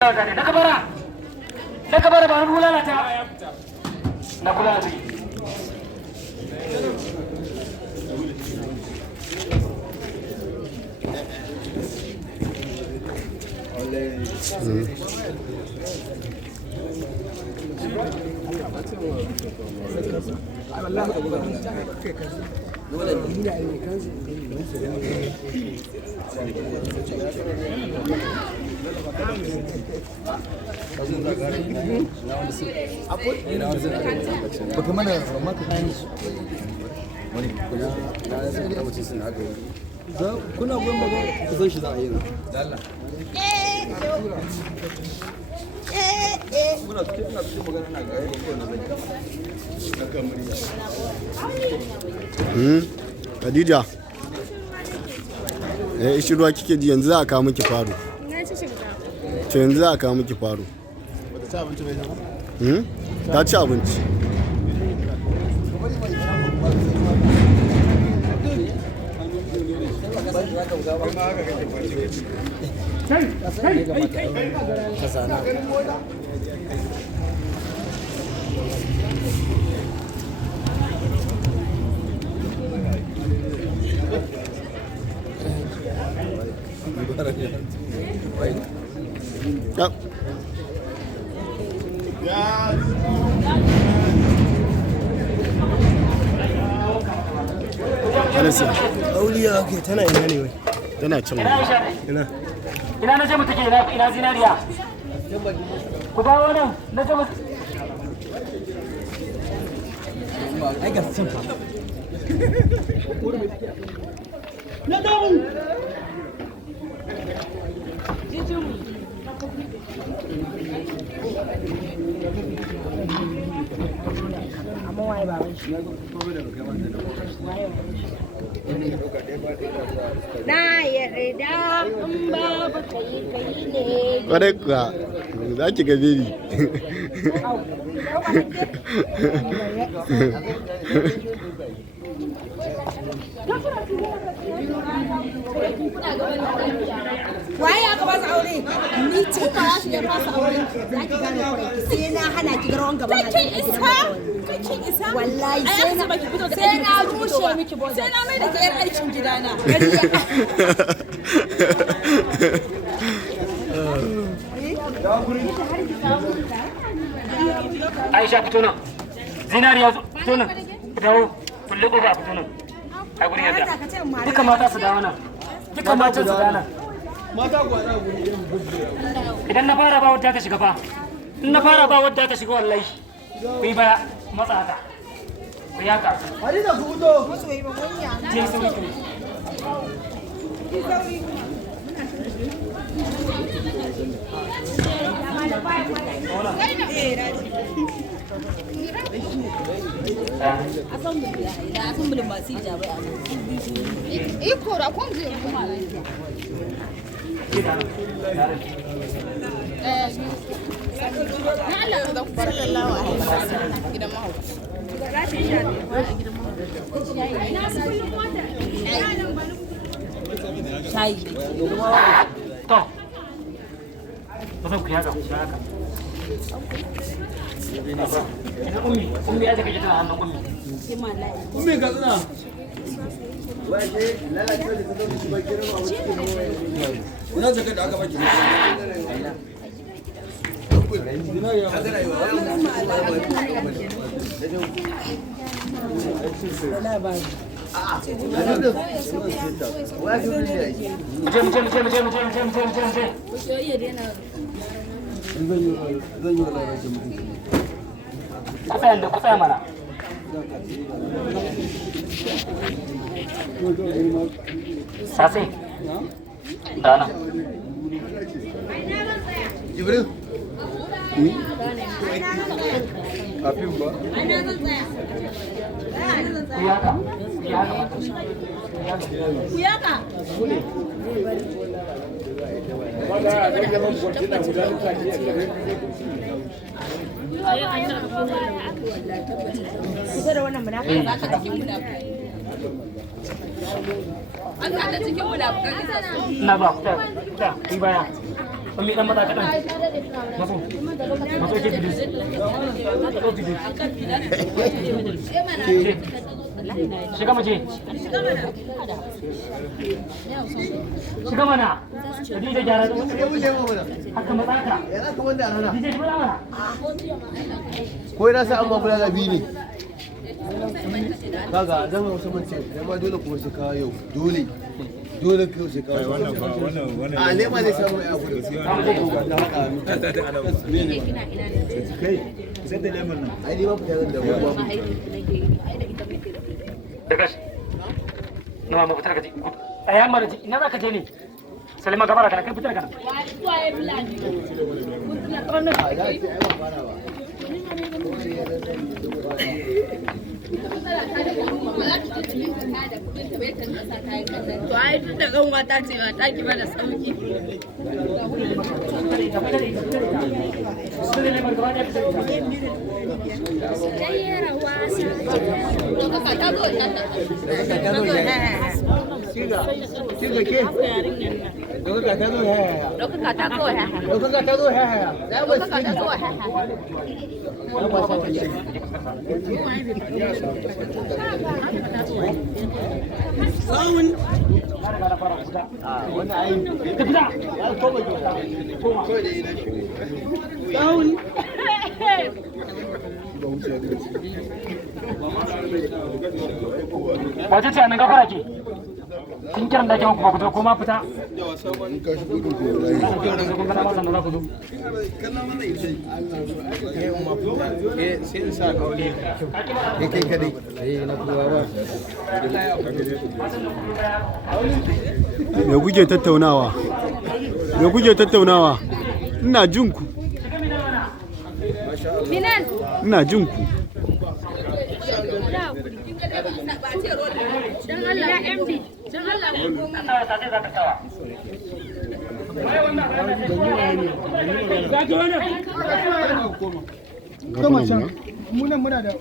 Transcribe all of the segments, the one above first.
Na kabara ba mun lalata na kula da kuna gwamma ba ku san shi za a yi Allah muna cikin magana na gaya ko na kamariya Khadija ishi ruwa kike ji yanzu za a kawo miki faro to yanzu za a kawo miki faro ta ci abinci Yep. Alisa. auliya ke tana ina ne wai Tana can ina na je mu take ina zinariya ku dawo nan na je mu ai ga cin fa na dawo amma waye baban shi na yarda in babu kai ne kwarai kuwa za ki ga bebi waye aka ba su aure ni ce ba za su ba su aure za ki gane kwarai sai na hana ki garwan gaban kin isa wallahi sai na rushe miki boda sai na mai da ke yar aikin gidana Aisha fito nan zinariya fito nan dawo kulle kofa fito nan ai gurin yadda duka mata su dawo nan duka mata su dawo nan idan na fara ba wadda ta shiga fa in na fara ba wadda ta shiga wallahi ku yi baya matsa haka ku yi haka hari da ku fito masoyi ba mun ya je sauri asambulin masu hijabai a iko da kun zai kuma na Allah da ku bar lallawa a gidan mahaukaci shayi to ba zan ku yaga ku haka ina ummi ya take tana hannun ummi ummi ka tsina ina jaka da aka baki ku tsaya mana Sase Dana Jibril Afin ba Kuyaka kuyaka kusa da wannan munafiki ba ta cikin munafukai an ta cikin munafukai na ba ta yi baya Ummi dan mata kaɗan. Maso. Maso ke bidus. Maso bidus. Shiga mace. Shiga mana. Jadi da gyara. Haka matsaka. DJ shi mana. Ko ina sa amma kula da biyu ne. Kaga dan Hausa mun ce, ma dole ko sai ka yau. Dole ko sai ka wannan a ne ma ne samu ya gudu kai sai da lemon nan ai ni ba fita da ruwa daga nawa ma fitar ka ji ai amma da ina za ka je ne Salima gabara kana kai fitar kana To ai tun da ganwa ta ce ba ta ki bada sauki. wace ce nan gafara ke kin kiran da ke kuma ku zo kuma fita in ka shigo din ko wallahi kun kana ma sanan za ku zo sai in sa kauli kai kadai na kuwa ba me kuke tattaunawa ina jin ku ina jin ku Dan Allah MD, dan Allah muna da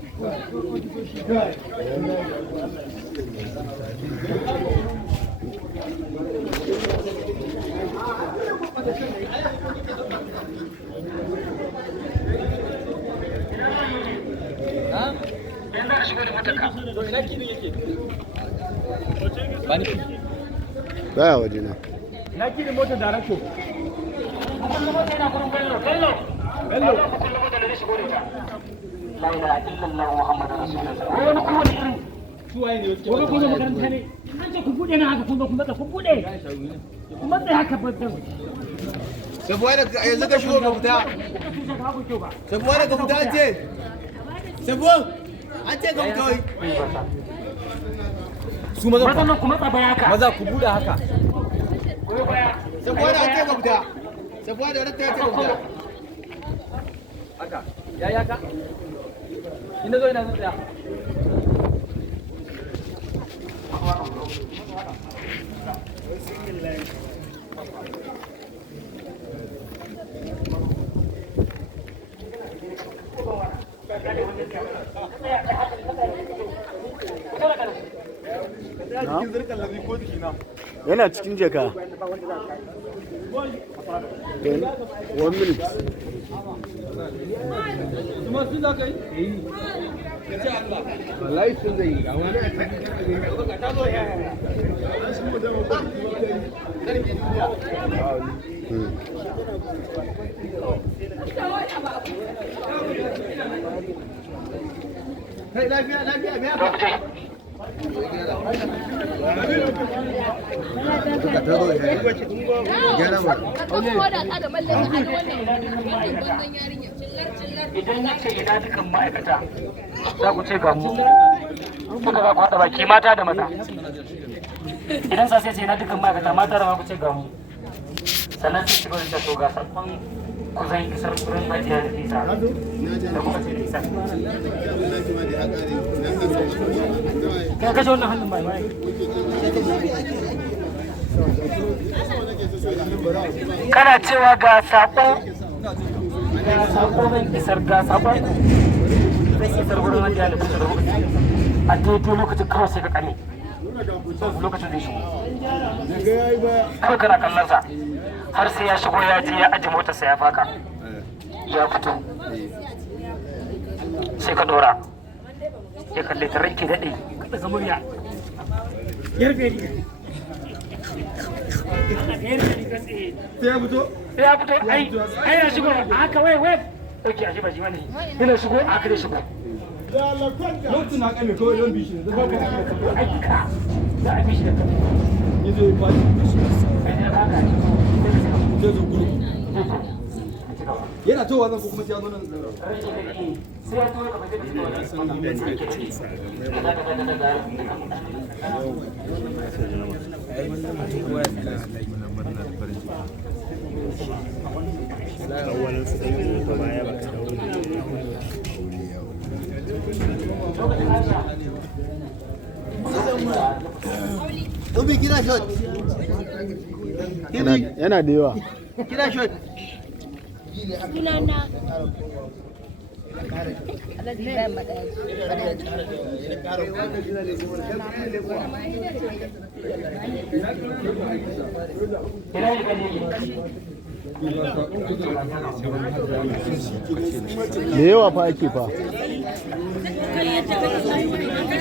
baya waje na na kiri mota darakto la ilaha illallah muhammadur rasulullah wani kowane irin suwaye ne wani kuma makaranta ne an ce ku bude na haka kun zo kun ku bude kuma sai haka bazan sabuwa da yanzu ka shigo ka fita sabuwa da ka fita an ce sabuwa an ce ka fita wai su maza mazan kuma tsaba haka maza ku bude haka sabuwa da an ce ka fita sabuwa da wani ta ce ka fita haka ya yaka ina zo ina zo tsaya yana cikin jaka 1 minute kuma sun za ka yi wallahi sun zai yi kai lafiya idan ya ce ina dukan ma'aikata za ku ce ga mu kuka za ku haɗa baki mata da maza idan sa sai ce ina dukan ma'aikata mata da ma ku ce ga mu sannan sai shigar da to ga sakon ku zan isar wurin hajiya da fisa da kuma ce da isa kai kashe wannan hannun bai bai kana cewa ga sakon zan isar ga sakon zan isar wurin hajiya da fisa da kuma a daidai lokacin kawai sai ka kare lokacin zai shigo kawai kana kallon sa har sai ya shigo ya je ya aje motarsa ya faka ya fito sai ka dora ya kalle ta ranke daɗe kada zama ya yarbe ni sai ya fito ai ya shigo haka wai oke a shi ba shi bane yana shigo aka da shigo lokacin na kame kawai don bishi da zama aika za a bishi da kan yi zai fashi zai zo guru yana towa zan ko kuma sai ya zo nan sai ya tura kamar Obi kira shot. Yana da yawa. Kira shot. Sunana Alhaji Ibrahim Madaji. Da yawa fa ake fa.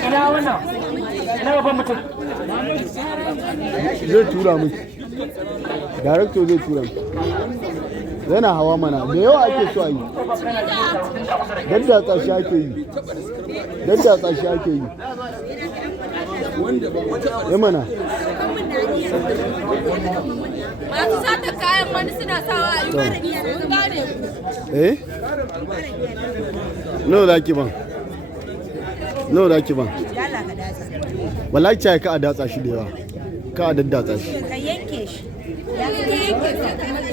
ina wannan ina babban mutum Zai tura miki. Director zai tura miki. Yana hawa mana da yawa ake so a yi. Daddatsa shi ake yi. Daddatsa shi ake yi. Ya mana. Masu sata kayan wani suna sawa a yi mara iya sun gane ku. Eh? Nawa za ki ban? Nawa za ki ban? Wallahi ce ka a datsa shi da yawa. Ka a daddatsa shi. Ka yanke shi.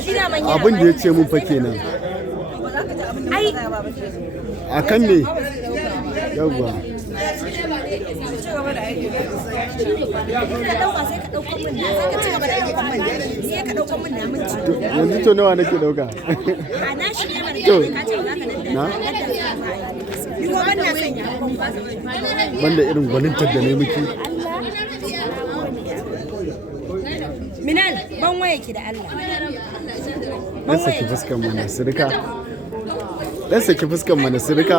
Shi da manya. Abin da ya ce mun fa kenan. Ai, A kan me? Yawwa. ka dauka sai ka dauka min na sai ka ci gaba da daukan min sai ka dauka min na minti. Yanzu to nawa nake dauka? A na shi ne mana To. ka ce za ka nan Na? Ni ko ban na sanya. Banda irin gwanintar da ne miki. Minal, ban waye ki da Allah. Dan saki fuskan mana sirka. Dan saki fuskan mana sirka.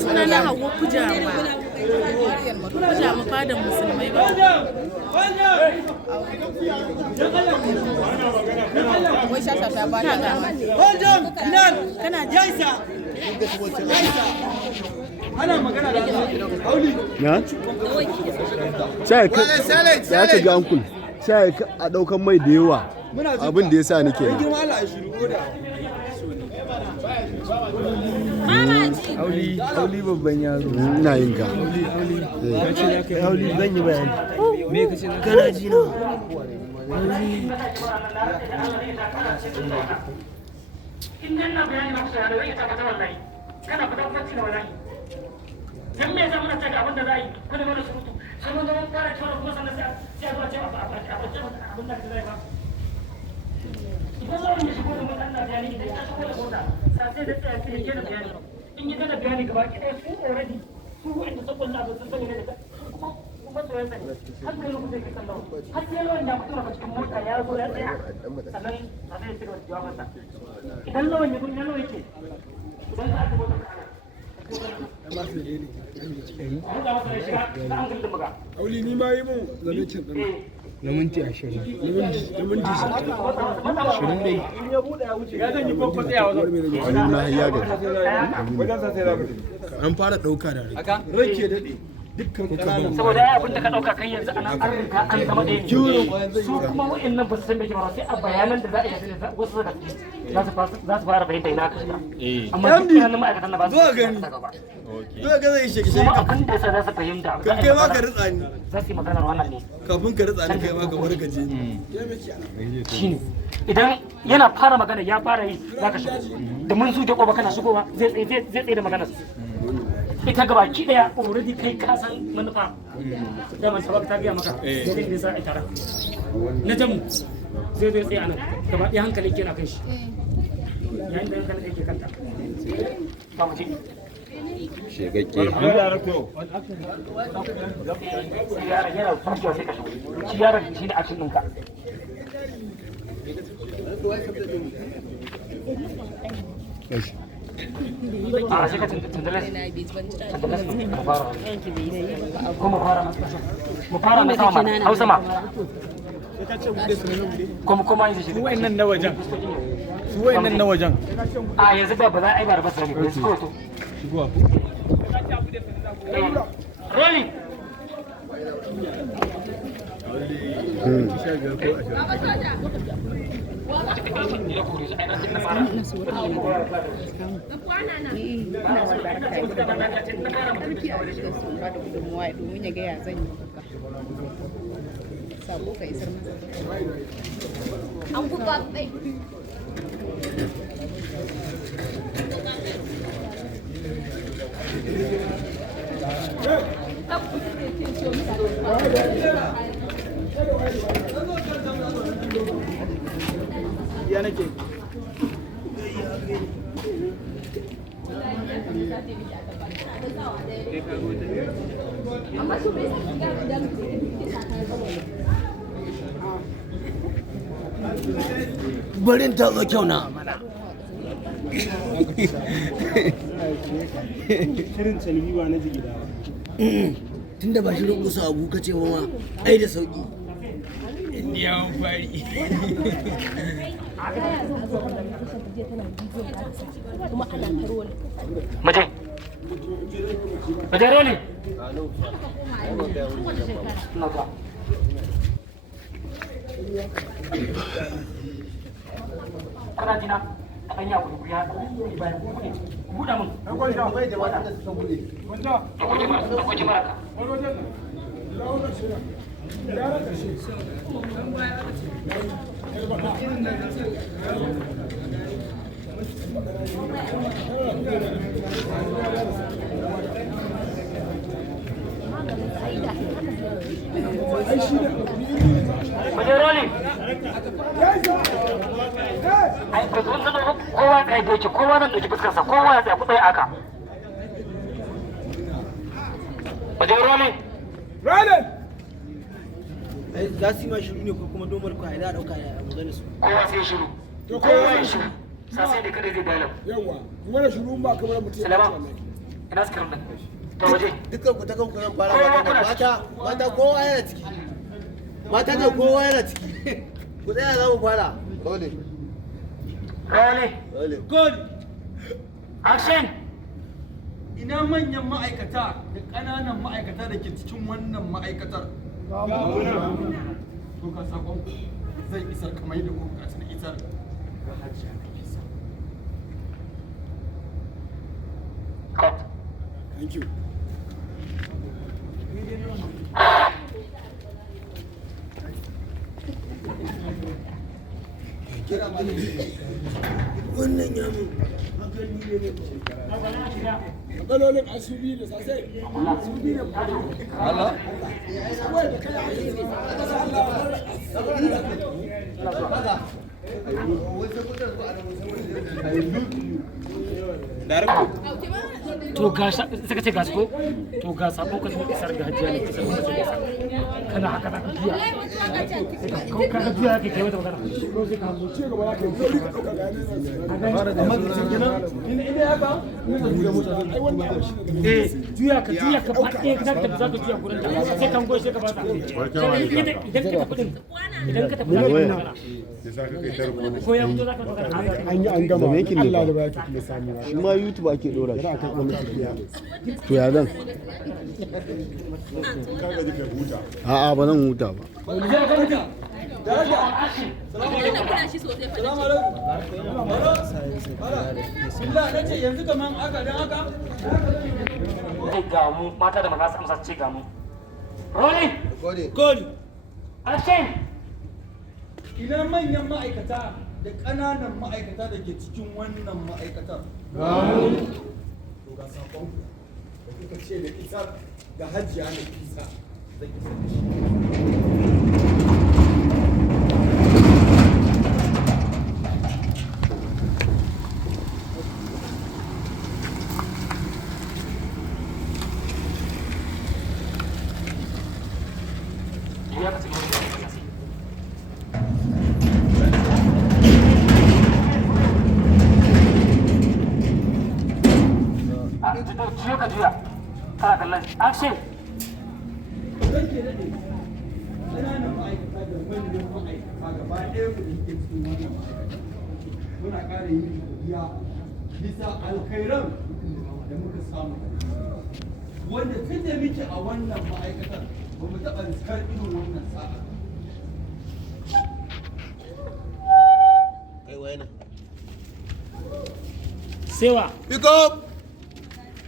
Sunana Hauwa Kujama. Kujama fadan musulmai ba. Wai shashasha ba ta gama. Kana ji? ana magana da Auli. Na? Sai ka ya ka ga ankul. Sai a daukan mai da yawa. Abin da yasa nake. Girma Allah ya shiru oda. Auli babban yaro. Ina yin ka. Auli zan yi bayani. Me kace kana ji na? in nan na bayani na kusa da wai ta fata wallahi kana fata kwanci na wallahi dan me yasa muna taka abin da za yi ko da mana surutu sai mun zama fara cewa kuma sannan sai a zo a ce a abin da zai ba idan lawan ya shigo da mota ina bayani idan ya shigo da mota sai da tsaya sai ya gina bayani in yi gana bayani gaba ki ɗaya su already su wa'anda sun kulla abin sun sani ne da kuma tsoron sani har kai lokacin kai kallon har sai lawan ya fito daga cikin mota ya zo ya tsaya sannan a zai ci gaba da jawabansa idan lawan ya gudu lawan yake idan za a ci mota Auli ni ma yi mun zane cin ɗan. Na minti 20. Na minti 20 dai. ya zan yi kwakwa tsayawa zan. Wani na ya ga. Wajen sa sai rabu. An fara dauka da rai. Rake daɗe. Dukkan ƙananan. saboda ya abin da ka ɗauka kai yanzu ana an riga an zama ɗaya ne su kuma wa'annan ba su san me ke ba sai a bayanan da za a yi da wasu za su fara bayyana ina ka shiga amma duk tunanin ma'aikatan na ba su Zuwa gani. Zuwa ga zai shake kuma shake. abin da yasa za su fahimta za a yi Kai ma ka magana- ritsa ni. za su yi maganar wannan ne Kafin ka ritsa ni kai ma ka warkace ni. shine idan yana fara magana ya fara yi za ka shigo da mun zuke ƙofa kana shigowa zai tsaye da maganar ita gaba ki daya already kai ka san manufa da man sabaka ta gaya maka dalilin da yasa ai tara na jamu zai zo tsaye anan gaba ɗaya hankali ke na kai shi yayin da hankali yake kanta ba mu ji Shegagge. yaron yana farkewa sai ka shigo shi yaron shi ne action ɗinka a sai ka tuntulas mu fara na sama ma hausa ma kuma yi shi Wa'annan na wajen. Su wa'annan na wajen. a yanzu ba za a yi ba da basu ne su koto rolling domin ya gaya zan yi sabo ka isar masa An buga bai. Ya nake. Amma su bai sa shiga da Barin ta zo kyau na. Shirin calmi ba na jigida ba. Tunda ba shirin kusa abu kace ba ma ai da sauki. Indiyawan fari. maje rolling kana jina a ɗanya kuɗi ya bayan kuɗi buɗa mun akwai mara maje rolling ai ko sun zama kowa kai doki kowa nan doki fuskarsa kowa ya tsaya kuɗai aka maje rolling Za su yi ma shiru ne ko kuma domar ku haida dauka ya magana su. kowa sai shiru kowa ya shiru sai da kada zai dalam Yawa, wani shiru ba kamar mutum ya salama ina suka rumda to waje Dukkan ku ta kanku zan fara mata kowa yana ciki. Mata ne kowa yana ciki. Ku tsaya za mu fara. Dole. rolling Good. action Ina manyan ma'aikata da ƙananan ma'aikata da ke cikin wannan ma'aikatar. To ka sakon zai isar kamar yadda kuka kasu na isar ga hajjiya na kisa. cut Thank you. Wannan yamin Matsalolin asubi da sasai. Asubi ne Allah. to ga suka ce ga su ko to ga sabon ka zuwa isar ga hajjiya ne isar ka isar kana haka za ka biya ko ka ga biya ke kai wata magana ko sai ka mu ce gaba ka yi ka dauka ga nan. Amma da cikin nan in ya ba ni da gida mota ai wannan shi ne. juya ka ba ɗaya ka tafi za ka juya gurin ta sai kan goyi sai ka ba ta idan ka tafi din idan ka tafi za ka yi magana ko ya mutu za ka magana An yi an gama. Da me yake ne Allah da ba? baya tafi samu. Shi ma YouTube ake dora shi. Yana kan wani tafiya. To ya zan? A'a ba zan huta ba. shi sosai fa. yanzu kaman aka dan haka ga mu mata da maza su amsa ce ga mu rolling good. action Ina manyan ma'aikata da ƙananan ma'aikata da ke cikin wannan ma'aikatar. To ga sakon da kuka ce da isar ga hajjiya ne isa. Zai isar da shi. ya ka ci gaba da kasi juya ka juya kana kallon action ƙananan ma'aikata da manyan ma'aikata gaba ɗaya mu da ke cikin wannan ma'aikata muna ƙara yin godiya bisa alkhairan da muka samu wanda tun da muke a wannan ma'aikatar ba mu taɓa riskar irin wannan sa'a. sewa Pick up!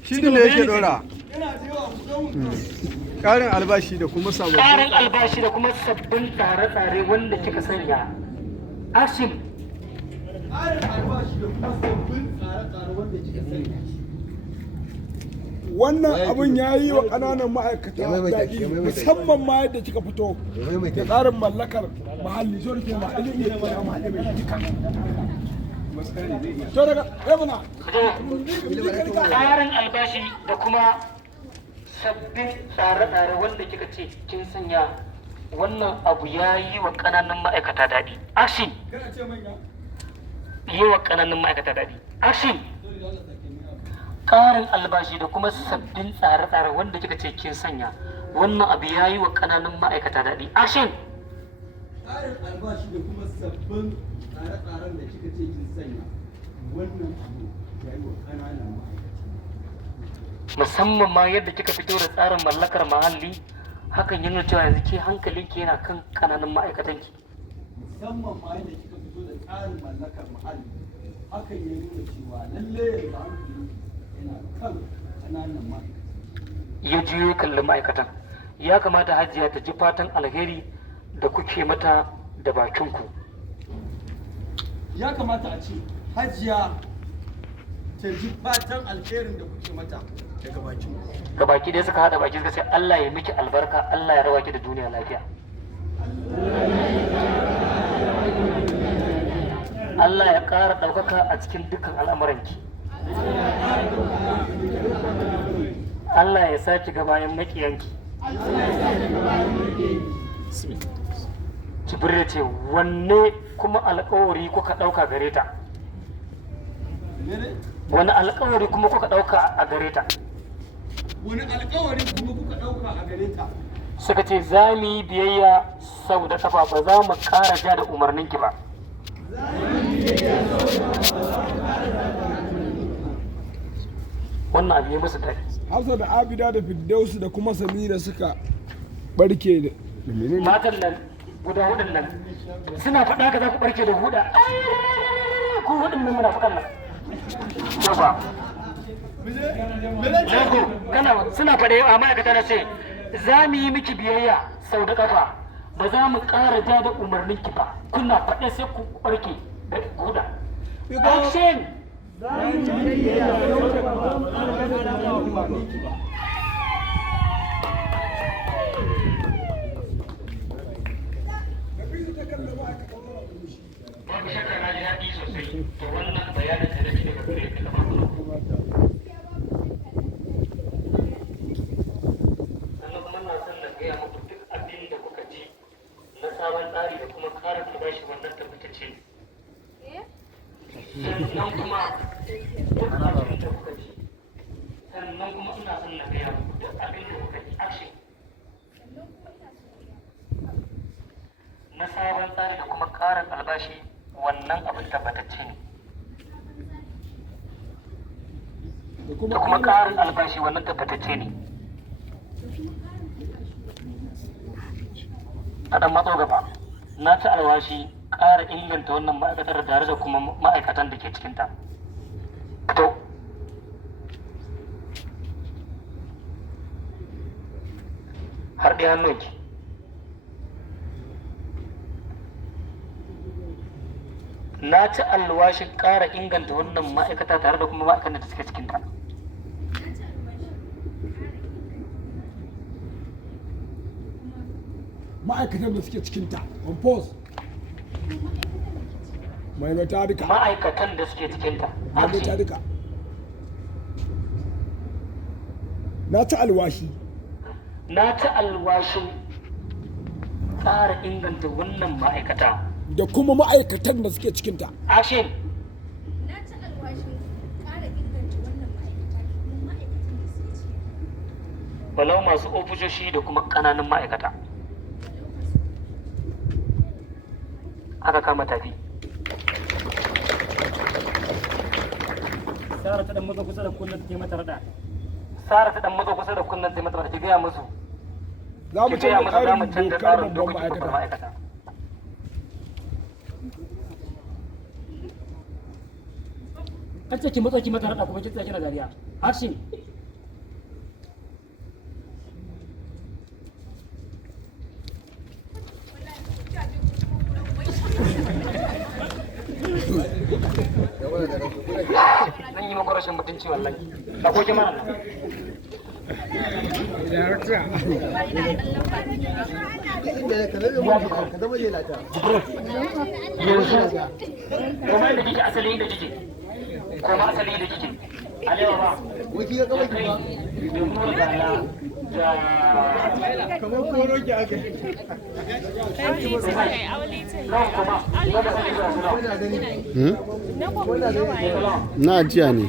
Shi ne yake dora. Yana da yawa musamman Ƙarin albashi da kuma sabon. ƙarin albashi da kuma sabbin tsare-tsare wanda kika sanya action ƙarin albashi da kuma sabbin tsare-tsare wanda kika sanya. Wannan abin ya yi wa ƙananan ma'aikata daɗi musamman ma yadda kika fito da tsarin mallakar mahalli so da ke ma ilin iya koya mahalli mai duka. To daga yabana. ƙarin albashi da kuma sabbin tsare-tsare wanda kika ce kin sanya wannan abu ya yi wa ƙananan ma'aikata daɗi action yi wa ƙananan ma'aikata daɗi action ƙarin albashi da kuma sabbin tsare-tsare wanda kika ce kin sanya wannan abu ya yi wa ƙananan ma'aikata daɗi action Ƙarin albashi da kuma sabbin tsare-tsaren da kika ce kin sanya wannan abu ya yi wa ƙananan ma'aikata. musamman ma yadda kika fito da tsarin mallakar mahalli hakan yana cewa yanzu ke hankalinki yana kan ƙananan ma'aikatanki Musamman ma yadda kika fito da tsarin mallakar muhalli hakan ya nuna cewa lallai yanzu hankali yana kan ƙananan ma'aikata. ya juyo kalli ma'aikatan ya kamata hajiya ta ji fatan alheri da kuke mata da bakinku Ya kamata a ce hajiya ta ji fatan alherin da kuke mata daga bakin ku. ga baki ɗaya suka haɗa baki suka ce Allah ya miki albarka Allah ya raba ki da duniya lafiya Allah ya ƙara ɗaukaka a cikin dukkan al'amuranki Allah ya sa ki ga bayan makiyanki Jibril ce wanne kuma alƙawari kuka ɗauka gare ta wani alƙawari kuma kuka ɗauka a gare ta Wani alkawari kuma kuka ɗauka a gare ta? suka ce za mu yi biyayya sau da kafa ba za mu ƙara ja da umarninki ba wannan abu ya musu daɗi Hafsa da Abida da Firdausu da kuma Samira suka barke da matan nan guda hudun nan suna faɗa ka za ku ɓarke da huda ku hudun nan muna faɗan nan yawa Jago, kana suna faɗe a ma'aikata na ce za mu yi miki biyayya sau da ƙafa ba za mu ƙara ja da umarninki ba kuna faɗe sai ku ɓarke da huda action babu shakka na ji daɗi sosai to wannan bayanin da nake daga gare ka kamar sannan kuma na son na gaya muku duk abin da kuka ji na sabon tsari da kuma karin albashi wannan tabbatacce ne sannan kuma duk abin da kuka ji sannan kuma ina son na gaya muku duk abin da kuka ji action na sabon tsari da kuma karin albashi wannan abin tabbatacce ne da kuma karin albashi wannan tabbatacce ne a ɗan matso gaba na ci alwashi ƙara inganta wannan ma'aikatar tare da kuma ma'aikatan da ke cikinta fito har ɗaya hannunki na ci alwashin ƙara inganta wannan ma'aikata tare da kuma ma'aikatan da suke cikinta ma'aikatan da suke cikinta on pause maimaita duka ma'aikatan da suke cikinta maimaita duka na ci alwashi na ci alwashin ƙara inganta wannan ma'aikata da kuma ma'aikatan da suke cikinta. action Na ci alwashin ƙara inganta wannan ma'aikata da kuma ma'aikatan da suke ciki. walau masu ofisoshi da kuma ƙananan ma'aikata aka kama tafi Sara ta dan matsa kusa da kunnan ta mata rada Sara ta dan matsa kusa da kunnan ta mata rada ki gaya musu Za mu ki gaya canza musu za mu tsarin canza dokar tsarin babban dokokin babbar ma'aikata. ma'aikata kace ki matsa ki mata rada kuma ki tsaya kina dariya action zan yi maka rashin mutunci wallahi da ko jama'a nan yanzu kuma da kike asali da kike kuma asali da kike alewa ba Waki ya kama ki ba. kamar koro ki aka yi. Na ajiya ne.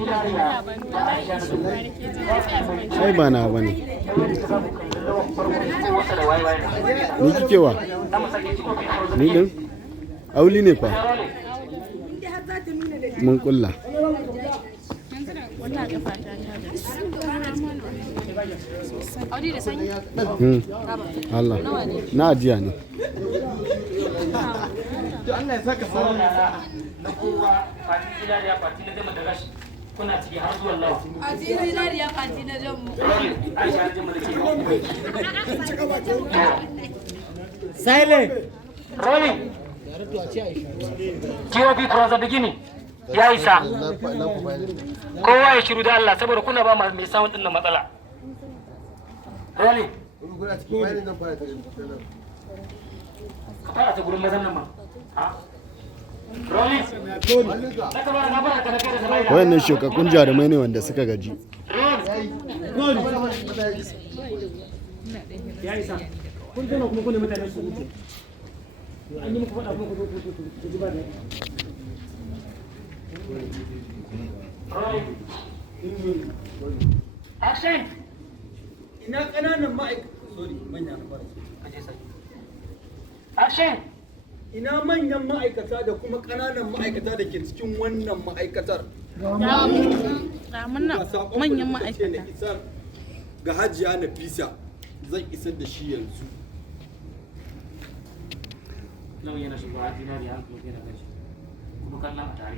Ai ba na bane. Ni kike wa? Ni din? Auli ne fa. Mun kulla. Audi da sanyi? Allah. Na ajiya ne. To Allah ya saka sauran na kowa fati zinariya fati na dama da gashi kuna ciki har zuwa lawa A zinariya fati na jammu. Aisha har jama da ke Silent. rolling TOP from the beginning ya isa kowa ya shiru da Allah saboda kuna ba mai sound din nan matsala rolling ka fara ta gurin mazan nan ma rolling na kamar na fara ta kai da sabai Wayannan shokakkun jarumai ne wanda suka gaji. ya isa kun tana kuma kuna mutane su wuce an yi muku faɗa kuma ku ji ba da action ina ƙananan ma'aikata. Sorry, manya action ina manyan ma'aikata da kuma ƙananan ma'aikata da ke cikin wannan ma'aikatar. Ramun nan Ga saƙon manyan da kuka ce na ma'aikata. isar ga Hajiya Nafisa zan isar da shi yanzu. nan yana shigo a dinari an kuma yana gashi kuma kallon a tare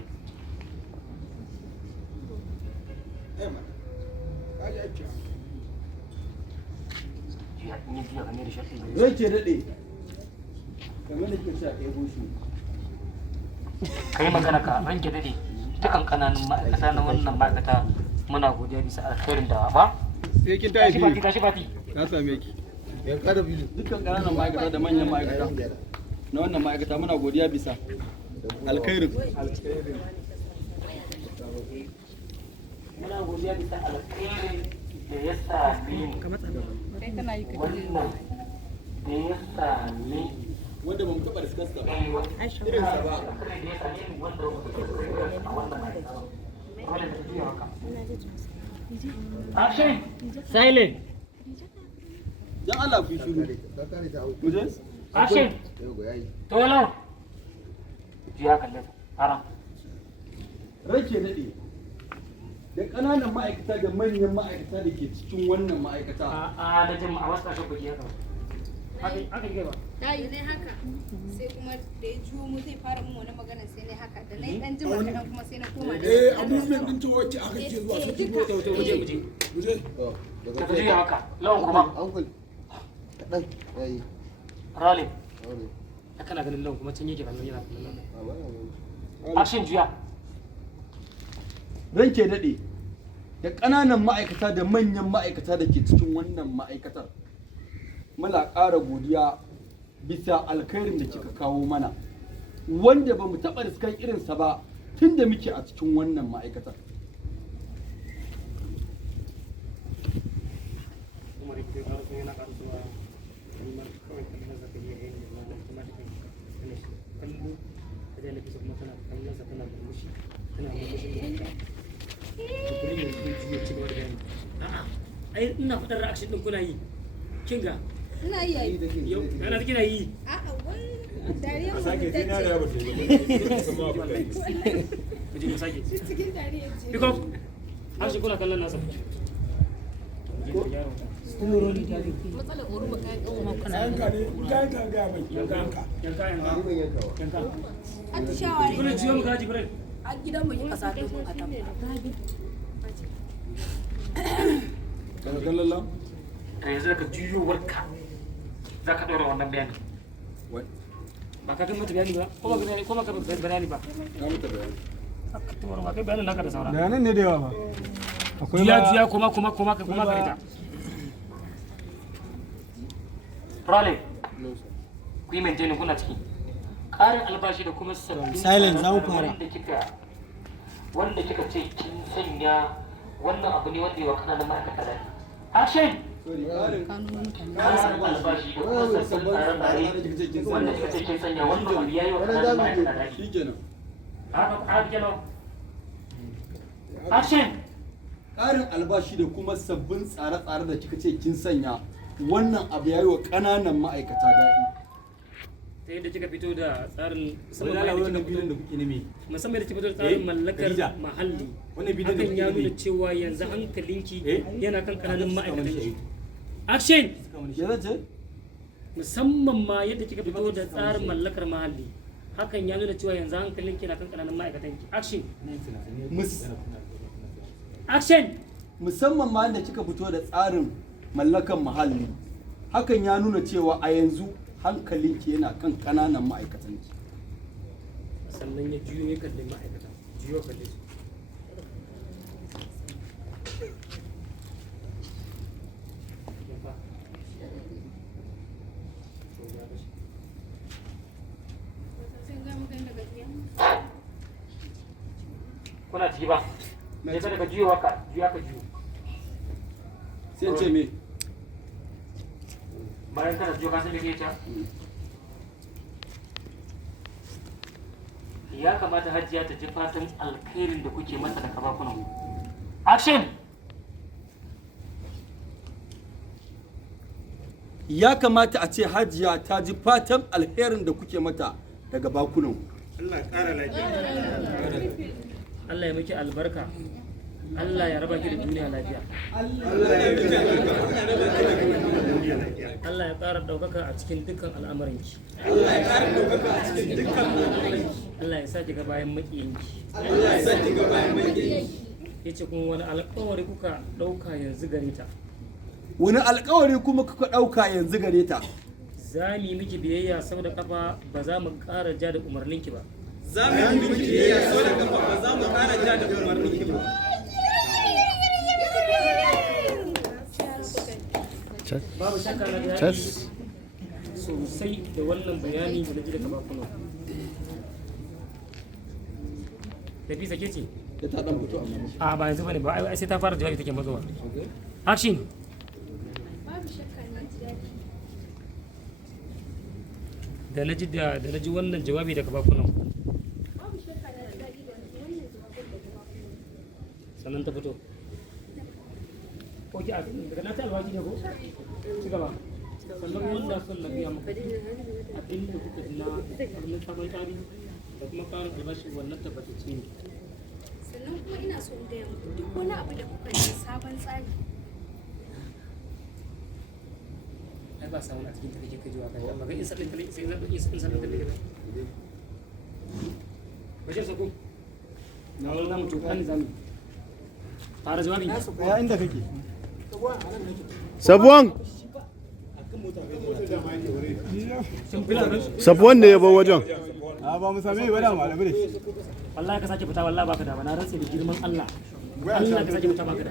Zan ke daɗe. Kamar da ke sha ɗaya goshi. kai magana ka ranke dade dukan kananun ma'aikata na wannan ma'aikata muna godiya bisa alkhairin da ba Sai kin gashi bati gashi bati Na same ki. Yanka da bilu. Dukkan ƙananan ma'aikata da manyan ma'aikata na wannan ma'aikata muna godiya bisa alkhairin. muna godiya bisa alkhairin da ya sami Kai kana yi kaje. wannan da ya sami Wanda ba mu taɓa discussed ba. irinsa ba action silent Dan Allah ku yi shiru. Ku je? action tolo ya kalle haram Rake daɗe. Da ƙananan ma'aikata da manyan ma'aikata da ke cikin wannan ma'aikata. a da jama'a wasu kashe kuɗi haka haka yi ba Da yi ne haka. Sai kuma da ya juyo mu zai fara mun wani magana sai ne haka. Da na yi ɗan jima kaɗan kuma sai na koma da Eh, a movement din ta wacce aka ke zuwa sai ki zo. muje muje Muje. ka tafi haka lawan kuma Uncle. Kaɗan. Yayi. rolling Aure. da kana ganin lawan kuma can yake kallon yana kallon Amma lawan action juya Ranke daɗe. Da ƙananan ma'aikata da manyan ma'aikata da ke cikin wannan ma'aikatar. Muna ƙara godiya bisa alkhairin da kika kawo mana. Wanda ba mu taɓa riskan irinsa ba tun da muke a cikin wannan ma'aikatar. kuma da ke ƙarfi yana ƙarfi ai ina fadar reaction din kuna yi kinga ina yi yayi yau ana kina yi a'a wannan dariya mu sake sai na da yaba ce kuje mu sake cikin dariya ce biko an shi kuna kallon nasa matsalar uru ba kayan ɗan uwan kana yanka ne yanka ga mai yanka yanka atishawa ne kuna jiyo mu kaji Jibril a gidan mu kika sa dogon a tafi kana kallon la to yanzu ka juyowarka za ka ɗora wannan bayani ba ka mata bayani ba ko ba ka bayani ba na mutu bayani to ba kai bayanin naka da saura bayanan ne da yawa ba akwai juya kuma ka ita Raleigh ku yi maintain kuna ciki ƙarin albashi da kuma sabbin Silent, za mu fara. wanda kika ce kin sanya wannan abu ne wanda ya wakana da ma'aikata da action ƙarin albashi da kuma sabbin tsare-tsare wanda kika ce kin sanya wannan abu ya yi wakana da ma'aikata da shikenan haka kenan action ƙarin albashi da kuma sabbin tsare-tsare da kika ce kin sanya wannan abu yayi wa ƙananan ma'aikata daɗi ta yadda kika fito da tsarin musamman da kika fito da tsarin mallakar mahalli hakan ya nuna cewa yanzu hankalinki yana kan ƙananan ma'aikatan action musamman ma yadda kika fito da tsarin mallakar mahalli hakan ya nuna cewa yanzu hankalinki yana kan ƙananan ma'aikatan action action musamman ma da kika fito da tsarin mallakan muhalli hakan ya nuna cewa a yanzu hankalinki yana kan kananan ma'aikatanki sannan ya juyo ya kalli ma'aikata juyo kalli su kuna ciki ba me ka daga juyo ka juya ka juyo sai ce me bayan kana juyo ka san me ke ta ya kamata Hajiya ta ji fatan alkhairin da kuke mata da kabakunan action ya kamata a ce hajiya ta ji fatan alherin da kuke mata daga bakunan Allah ya miki albarka Allah ya raba ki da duniya lafiya Allah ya ƙara ɗaukaka a cikin dukkan al'amuranki Allah ya sa ki ga bayan maƙiyanki ya ce kuma wani alƙawari kuka ɗauka yanzu gare ta wani alƙawari kuma kuka ɗauka yanzu gare ta za mu yi miki biyayya sau da kafa ba za mu ƙara ja da umarninki ba za mu yi miki biyayya sau da kafa ba za mu ƙara ja da umarninki ba babu shakka na da yaƙi sosai da wannan bayani da naji daga bakuna Nafisa ke ce? da ta dan fito amma A ba yanzu bane ba ai sai ta fara jawabi take mazowa action babu shakka na ji daɗi da naji wannan jawabi daga bakunan babu shakka na ji daɗi da wannan jawabin daga bakunan sannan ta fito Oke, daga na ta alwaji ne ko? Ci gaba. Sannan wanda son na biya muku abin da kuka ji na abin sabon tsari da kuma ƙarin albashi wannan tabbatacce ne. sannan kuma ina so in gaya muku duk wani abu da kuka yi sabon tsari Ai ba samun a cikin ta kake kajiwa kai ba ga in sanin tale sai zan in sanin tale ba. Wajen sako. Na wani zamu tuka ni zamu. Fara jawabi. ya inda kake Sabuwan Sabuwan ne ya bar wajen. a ba mu same ba da malami ne Wallahi ka sake fita wallahi baka da ba na rantsa da girman Allah. Allah ka sake fita baka da.